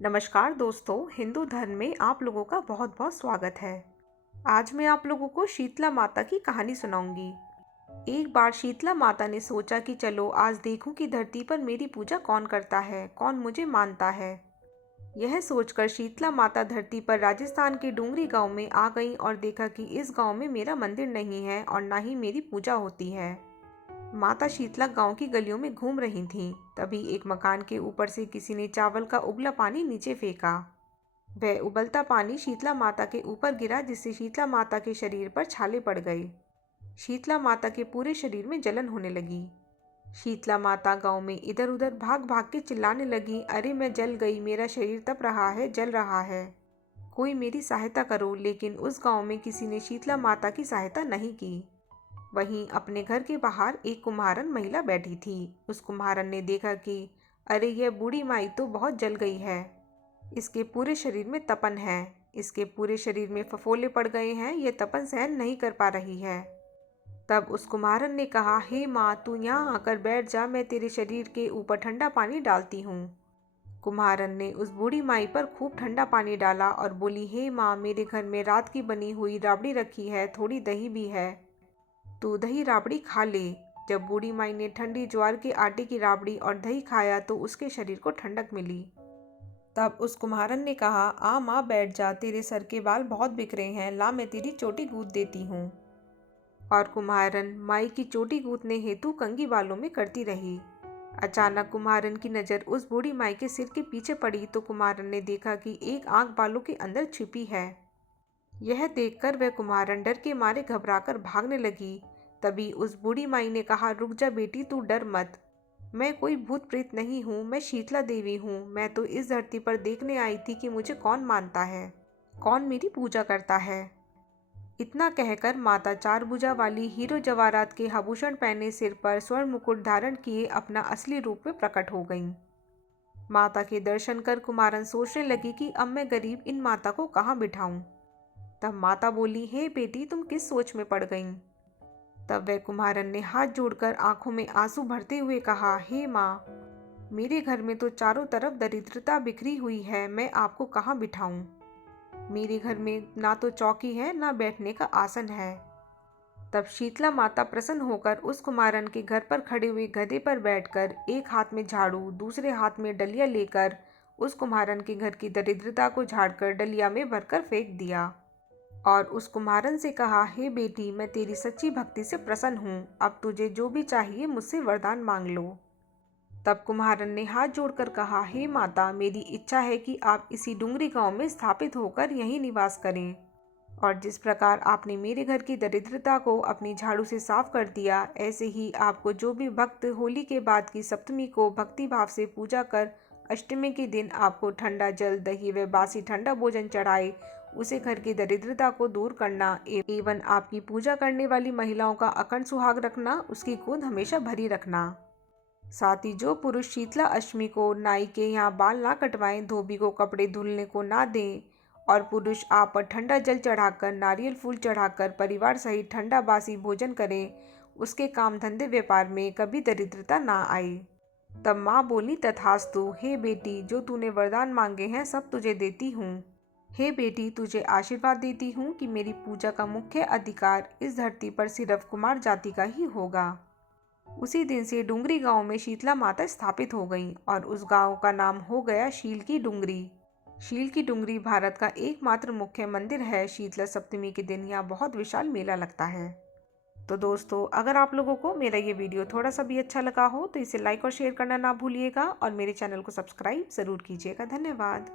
नमस्कार दोस्तों, हिंदू धर्म में आप लोगों का बहुत बहुत स्वागत है। आज मैं आप लोगों को शीतला माता की कहानी सुनाऊंगी। एक बार शीतला माता ने सोचा कि चलो आज देखूं कि धरती पर मेरी पूजा कौन करता है, कौन मुझे मानता है। यह सोचकर शीतला माता धरती पर राजस्थान के डूंगरी गांव में आ गई और देखा कि इस गांव में मेरा मंदिर नहीं है और ना ही मेरी पूजा होती है। माता शीतला गांव की गलियों में घूम रही थीं। तभी एक मकान के ऊपर से किसी ने चावल का उबला पानी नीचे फेंका। वह उबलता पानी शीतला माता के ऊपर गिरा, जिससे शीतला माता के शरीर पर छाले पड़ गए। शीतला माता के पूरे शरीर में जलन होने लगी। शीतला माता गांव में इधर उधर भाग भाग के चिल्लाने लगी, अरे मैं जल गई, मेरा शरीर तप रहा है, जल रहा है, कोई मेरी सहायता करो। लेकिन उस गांव में किसी ने शीतला माता की सहायता नहीं की। वहीं अपने घर के बाहर एक कुम्हारन महिला बैठी थी। उस कुम्हारन ने देखा कि अरे यह बूढ़ी माई तो बहुत जल गई है, इसके पूरे शरीर में तपन है, इसके पूरे शरीर में फफोले पड़ गए हैं, यह तपन सहन नहीं कर पा रही है। तब उस कुम्हारन ने कहा, हे माँ, तू यहाँ आकर बैठ जा, मैं तेरे शरीर के ऊपर ठंडा पानी डालती हूँ। कुम्हारन ने उस बूढ़ी माई पर खूब ठंडा पानी डाला और बोली, हे माँ, मेरे घर में रात की बनी हुई राबड़ी रखी है, थोड़ी दही भी है, तू दही राबड़ी खा ले। जब बूढ़ी माई ने ठंडी ज्वार के आटे की राबड़ी और दही खाया तो उसके शरीर को ठंडक मिली। तब उस कुम्हारन ने कहा, आ माँ बैठ जा, तेरे सर के बाल बहुत बिखरे हैं, ला मैं तेरी चोटी गूंथ देती हूँ। और कुम्हारन माई की चोटी गूंथने हेतु कंघी बालों में करती रही। अचानक कुम्हारन की नज़र उस बूढ़ी माई के सिर के पीछे पड़ी तो कुम्हारन ने देखा कि एक आंख बालों के अंदर छिपी है। यह देखकर वह कुम्हारन डर के मारे घबराकर भागने लगी। तभी उस बूढ़ी माई ने कहा, रुक जा बेटी, तू डर मत, मैं कोई भूत प्रेत नहीं हूँ, मैं शीतला देवी हूँ। मैं तो इस धरती पर देखने आई थी कि मुझे कौन मानता है, कौन मेरी पूजा करता है। इतना कहकर माता चार भुजा वाली हीरो जवाहरात के आभूषण पहने, सिर पर स्वर्ण मुकुट धारण किए अपना असली रूप में प्रकट हो गईं। माता के दर्शन कर कुमारन सोचने लगी कि अब मैं गरीब इन माता को कहाँ बिठाऊं। तब माता बोली, हे बेटी, तुम किस सोच में पड़ गईं? तब वह कुम्हारन ने हाथ जोड़कर आंखों में आंसू भरते हुए कहा, हे माँ, मेरे घर में तो चारों तरफ दरिद्रता बिखरी हुई है, मैं आपको कहाँ बिठाऊं? मेरे घर में ना तो चौकी है, ना बैठने का आसन है। तब शीतला माता प्रसन्न होकर उस कुम्हारन के घर पर खड़े हुए गधे पर बैठकर एक हाथ में झाड़ू, दूसरे हाथ में डलिया लेकर उस कुम्हारन के घर की दरिद्रता को झाड़कर डलिया में भरकर फेंक दिया और उस कुम्हारन से कहा, हे बेटी, मैं तेरी सच्ची भक्ति से प्रसन्न हूँ, अब तुझे जो भी चाहिए मुझसे वरदान मांग लो। तब कुम्हारन ने हाथ जोड़कर कहा, हे माता, मेरी इच्छा है कि आप इसी डूंगरी गांव में स्थापित होकर यहीं निवास करें, और जिस प्रकार आपने मेरे घर की दरिद्रता को अपनी झाड़ू से साफ कर दिया, ऐसे ही आपको जो भी भक्त होली के बाद की सप्तमी को भक्ति भाव से पूजा कर अष्टमी के दिन आपको ठंडा जल, दही व बासी ठंडा भोजन चढ़ाए, उसे घर की दरिद्रता को दूर करना एवं आपकी पूजा करने वाली महिलाओं का अखंड सुहाग रखना, उसकी गोद हमेशा भरी रखना। साथ ही जो पुरुष शीतला अष्टमी को नाई के यहाँ बाल ना कटवाएं, धोबी को कपड़े धुलने को ना दें और पुरुष आप पर ठंडा जल चढ़ाकर, नारियल फूल चढ़ाकर परिवार सहित ठंडा बासी भोजन करें, उसके काम धंधे व्यापार में कभी दरिद्रता ना आए। तब माँ बोली, तथास्तु, हे बेटी, जो तूने वरदान मांगे हैं सब तुझे देती हूँ। हे बेटी, तुझे आशीर्वाद देती हूँ कि मेरी पूजा का मुख्य अधिकार इस धरती पर सिर्फ कुमार जाति का ही होगा। उसी दिन से डूंगरी गांव में शीतला माता स्थापित हो गई और उस गांव का नाम हो गया शील की डूंगरी। शील की डूंगरी भारत का एकमात्र मुख्य मंदिर है। शीतला सप्तमी के दिन यहाँ बहुत विशाल मेला लगता है। तो दोस्तों, अगर आप लोगों को मेरा ये वीडियो थोड़ा सा भी अच्छा लगा हो तो इसे लाइक और शेयर करना ना भूलिएगा और मेरे चैनल को सब्सक्राइब ज़रूर कीजिएगा। धन्यवाद।